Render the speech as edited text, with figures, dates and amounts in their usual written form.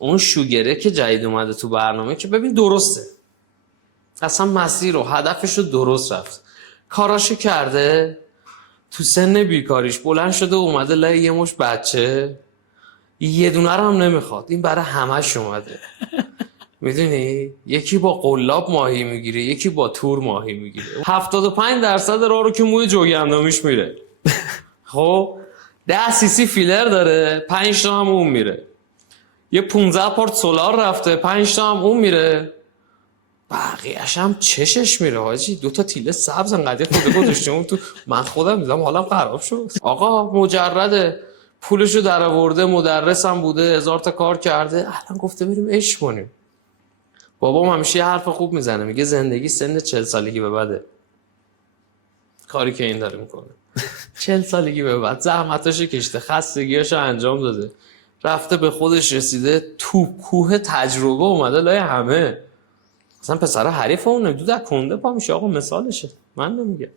اون شوگره که جدید اومده تو برنامه که ببین درسته، اصلا مسیر رو هدفش رو درست رفت، کاراشو کرده، تو سن بیکاریش بلند شده اومده لای یه مش بچه، یه دونه رو هم نمیخواد. این برای همش اومده، میدونی یکی با قلاب ماهی میگیره، یکی با تور ماهی میگیره. 75% راه رو که موی جوگندمیش میره. خب 10 سیسی فیلر داره، 5 تا هم اون میره. یه 15 پارت سولار رفته، 5 تا هم اون میره. بقیه‌اش هم چشش میره حاجی. 2 تا تیله سبز انقدر خوده گذاشتم تو، من خودم دیدم حالم خراب شد. آقا مجرده، پولشو در آورده، مدرسم بوده، 1000 تا کار کرده، الان گفته بریم عشق کنیم. بابام همیشه یه حرف خوب میزنه، میگه زندگی سن 40 سالگی به بعده. کاری که این داره میکنه 40 سالگی به بعد زحمتاشو کشیده، خستگیاشو انجام داده، رفته به خودش رسیده، تو کوه تجربه اومده لای همه. اصلا پسر حریف اون نمیدود از کنده پا میشه. آقا مثالشه، من نمیگم.